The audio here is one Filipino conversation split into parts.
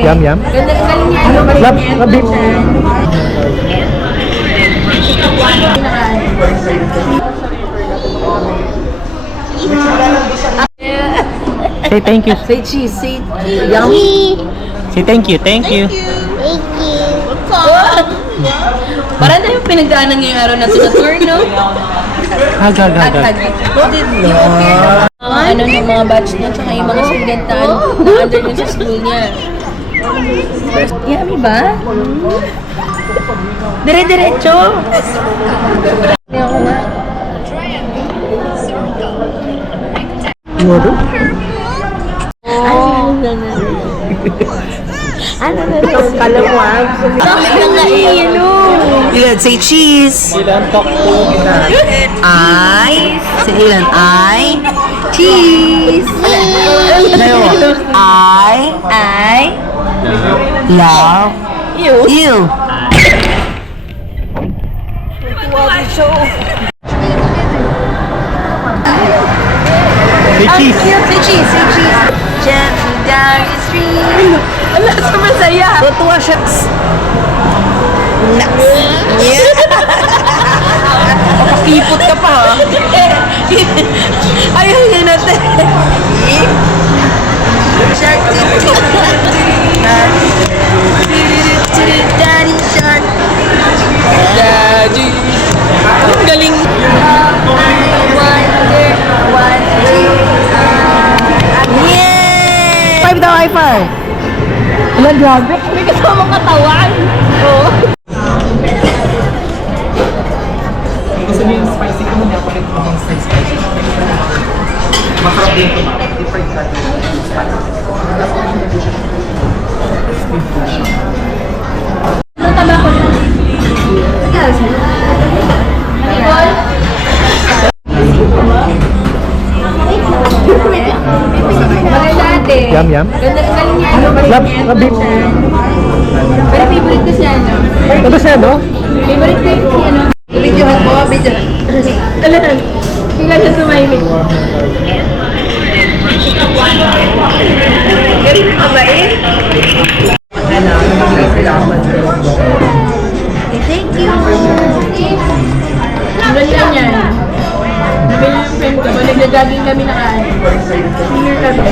Yum, yum. Ganda, galing niya. Ano ba Love, niya? love beef. Say thank you. Say cheese, say yummy. Say thank you, thank you. Parang na yung pinagdaanan ngayong araw na tunatur, no? Hag, hag, hag, hag. Ano ng mga batch niya, tsaka yung mga suligantan na under dun sa school niya. Yummy ba? Dire-diretso! Ako nga. Ano? Ano na ito? Kalamwag. Dami lang na Ilan, say cheese. Ilan talk to kita. Say Ilan, cheese. I love you. Say cheese. Say cheese, say cheese. Gently down the street. Ala, sa masaya. Tutuwa siya. Makakipot ka pa, ha? Ayaw niya natin. Shark, Daddy shark. Daddy. Ang galing. Yay! 5 daw, high five. Ilan, grabe. May kasamang katawan. Oo. Gusto niyo yung spicy ko, hindi ako rin kumang spicy. Masarap din ito, ma'am. Different kind of spicy. Ano taba ko siya? Maganda ate. Yum, yum. Ganda, galing niya. Ano ba Love, niya? love beef. Pero favorite ko siya, no? Ano siya, no? Favorite ko yung si ano? Videohan mo, videohan. Talagang, tingnan siya sumahimik. Galing ka ba eh? Thank you. Ang ganda niyan. Nabili yung friend ko, nagja-jogging kami na kaan. Senior kami.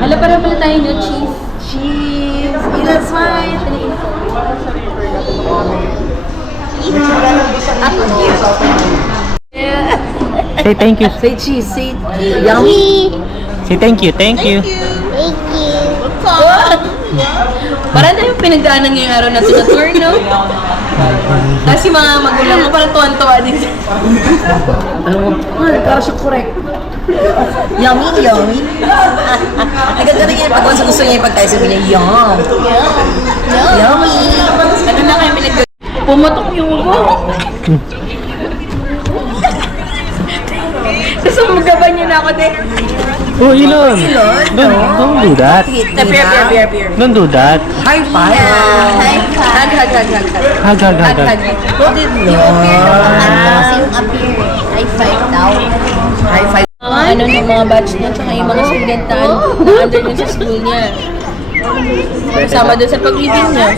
Hala, para pala tayo no, cheese. Cheese. Ilan smile. Say thank you. Say cheese, say yummy. Say thank you, thank you. Parang na yung pinagdaanan ngayong araw na tunatur, no? Kasi mga magulang ko parang tuwan-tuwa din. Alam mo, parang siya correct. Yummy, yummy. Naganda rin yung pag gusto niya yung pagkain, sabi niya, yum. Yummy. Ano na kayo pinagdaanan? Pumatok yung ugo. Gusto mo gaban niyo na ako, te? Oh, Elon. Don't do that. Appear. Don't do that. High five. High five. Hug. Hag, hag, hag, hag. Hold it long. Kasi yung appear, high five daw. High five. Ano ng mga batch niya, tsaka yung mga suligantan na under dun sa school niya. Kasama dun sa pag-living niya.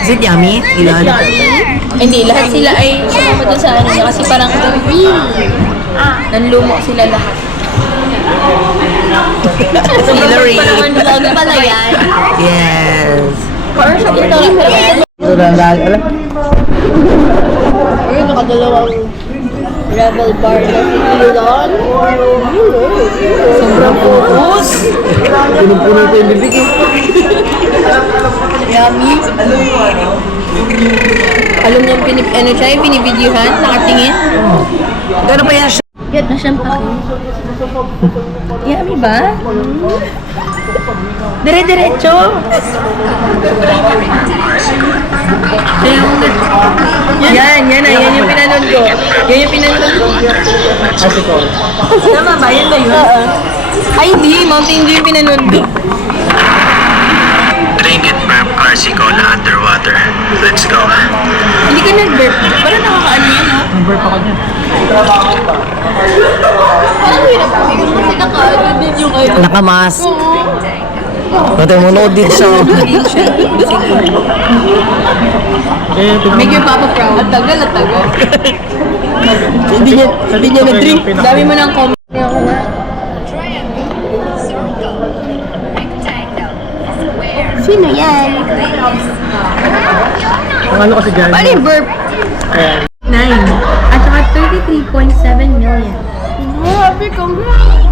Is it yummy? Ilan? Hindi, lahat sila ay sumama dun sa ano niya kasi parang nanlumo sila lahat. Hillary. Vlog pala yan. Yes. Parang siya dito lang pala. Alam? Ay, nakadalawang rebel bar na Ilon. Sobrang focus. Punong-puno ko yung bibig eh. Yummy. Alam niyo ano siya, binibidyohan, nakatingin. Gano'n pa yan siya? Yan na siyang pake. Yummy ba? Dire-diretso. Yan yung pinanood ko. Yan yung pinanood ko. Tama ba? Yan ba yun? Ay, hindi. Mountain Dew yung pinanood ko. Magicola underwater. Let's go. Hindi ka nag-burp. Parang nakakaano yan, no? Number pa ka dyan. Parang hirap kami kasi nakaano din yung ano. Nakamas. Pati mo no din siya. Make your papa proud. At tagal, at tagal. Hindi niya na-drink. Dami mo ng comment. Ako nga. Sino yan? Ang ano kasi dyan. Paano yung burp? 9. At saka 33.7 million. Grabe, congrats!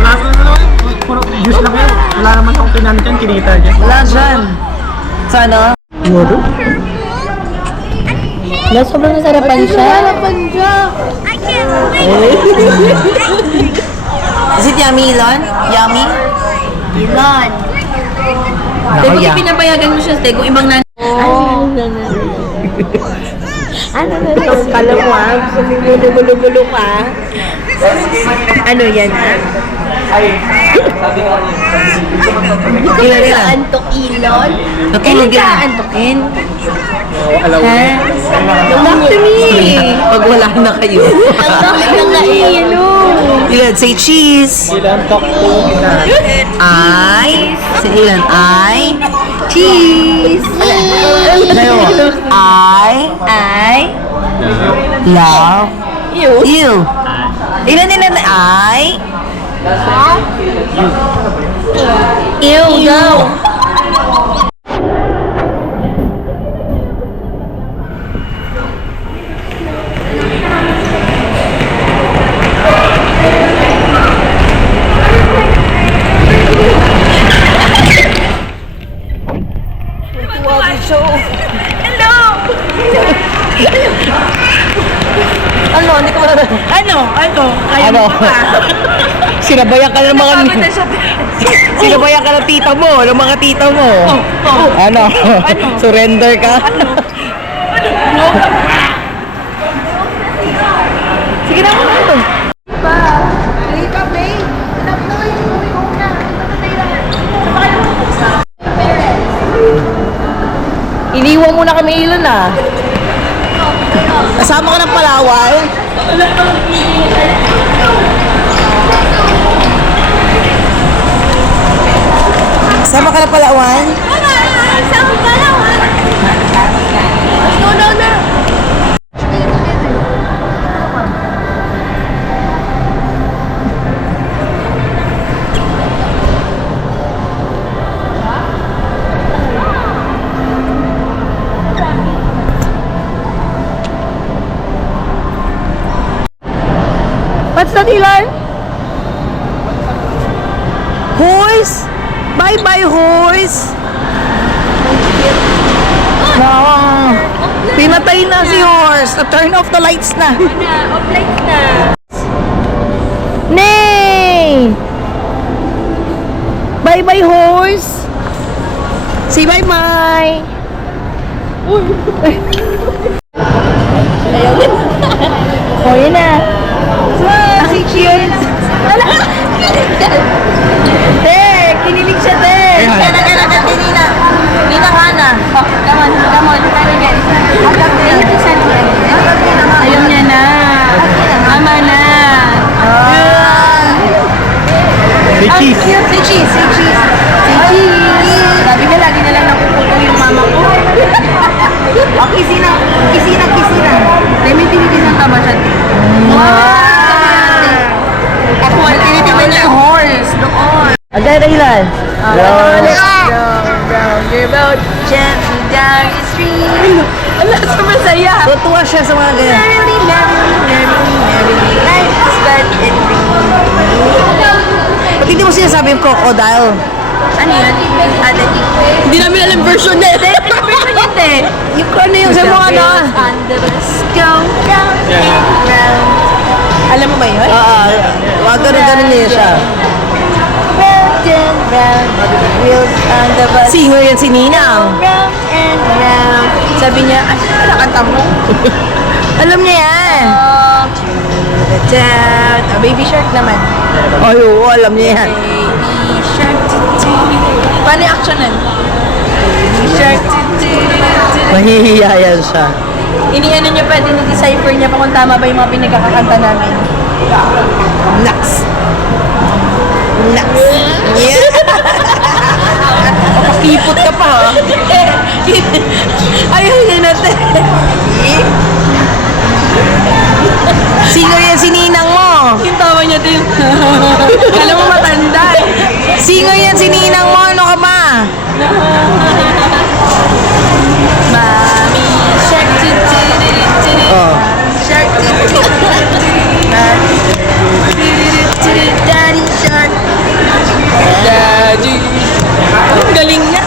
Wala ka na naman. Puro views lang yan. Wala naman akong pinano dyan. Kinita dyan. Wala dyan. Sana. Wala. Sobrang nasarapan siya. Nasarapan siya. Is it yummy, Elon? Yummy? Ilan? Nako, Kung yeah. pinapayagan mo siya, kung ibang nan... Ano na ito? Kala mo gusto mo gulo-gulo ka? Ano yan Ilan yan? Antok Ilon? Natulog yan. Antokin? Alaw. Talk to me! Pag wala na kayo. Talk na nga Ilon! Ilan, say cheese. Ilan talk to na. I. Say Ilan, I. Cheese! Sayo. I love you. Ilan, I. Ew, go! Ano? Hindi ko marunong. Ano? Kaya Ano? mo pa? Sinabayan ka ng mga... Napagod na siya. Sinabayan ka ng tita mo, ng mga tita mo. Ano? Surrender ka? Sige na mo na ito. Iniwan mo na kami Ilon ah. Kasama ka ng Palawan? Kasama ka ng Palawan? What's that, Ilan? Horse? Bye-bye, horse! No. Pinatay na si horse. Na-turn off the lights na. Off lights na. Nay! Bye-bye, horse! Say bye-bye! Oh, yun na. Aki, cheers! Te, kinilig siya, te! Kaya Nina. Nina Hana. Oh, come on, again. Ayun niya na. Tama na. Say cheese. Say cheese. Sabi niya, lagi na lang nakukulo yung mama ko. O, kisina. Dahil may tinitin ng tama siya. Ako, tinitin niya yung horse. Doon. Agad, Ilan. You're about gently down the street. Ala, sobrang saya. Tutuwa siya sa mga ganyan. Merrily, life is but it Ba't hindi mo sinasabi yung crocodile? Ano yun? Hindi namin alam version na yun. Version yun eh. Yung ano yung sa mga ano? On the bus, go round and round. Alam mo ba yun? Oo. Wag ganun niya siya. Round and round, wheels on the bus. Singer yan si Ninang. Round and round. Sabi niya, ano na nakanta mo? Alam niya yan. To the town. Oh, Baby Shark naman. Ay, oo, alam niya yan. Baby Shark. Paano yung action nun? Shark. Mahihiya yan siya. Iniano niya pa din, decipher niya pa kung tama ba yung mga pinagkakakanta namin. Next. Next. Yeah. Pakipot ka pa, ha? Ayaw niya natin. Sino yan si Ninang mo? Yung tawa niya din. Kala mo matanda, eh. Sino yan si Ninang mo? Ano ka ba? Mami, shark, Oh. shark, daddy shark, daddy. Ang galing niya.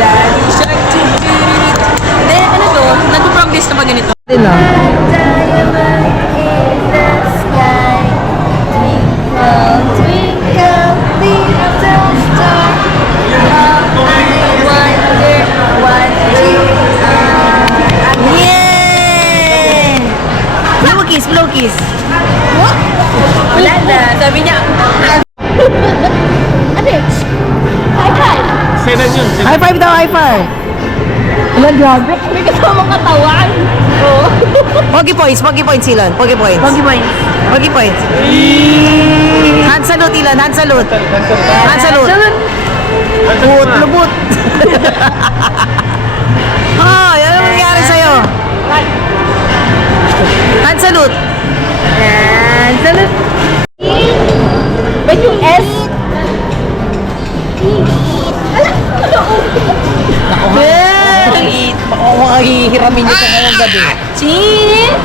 Daddy shark, hindi, ano to? Nag-progress na ba ganito? Din ah. Yeah! Blow kiss, blow kiss. Wala na. Sabi niya, High five daw, high five. Wala, grabe. may kasamang katawan. Oo. Pogi points Ilan. Pogi points. Pogi boy. Pogi points. Hand salute, Ilan. Hand salute. Hand salute. Lubut, lubut. Oh, yan ang nangyari sa'yo. Hand salute. And salute. Ba't yung S? Baka makahihiramin nyo sa ngayong gabi. Cheese.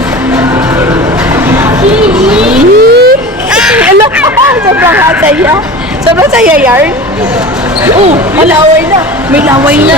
Ala, sobrang saya. Sobrang saya yarn. Oh, may laway na. May laway na.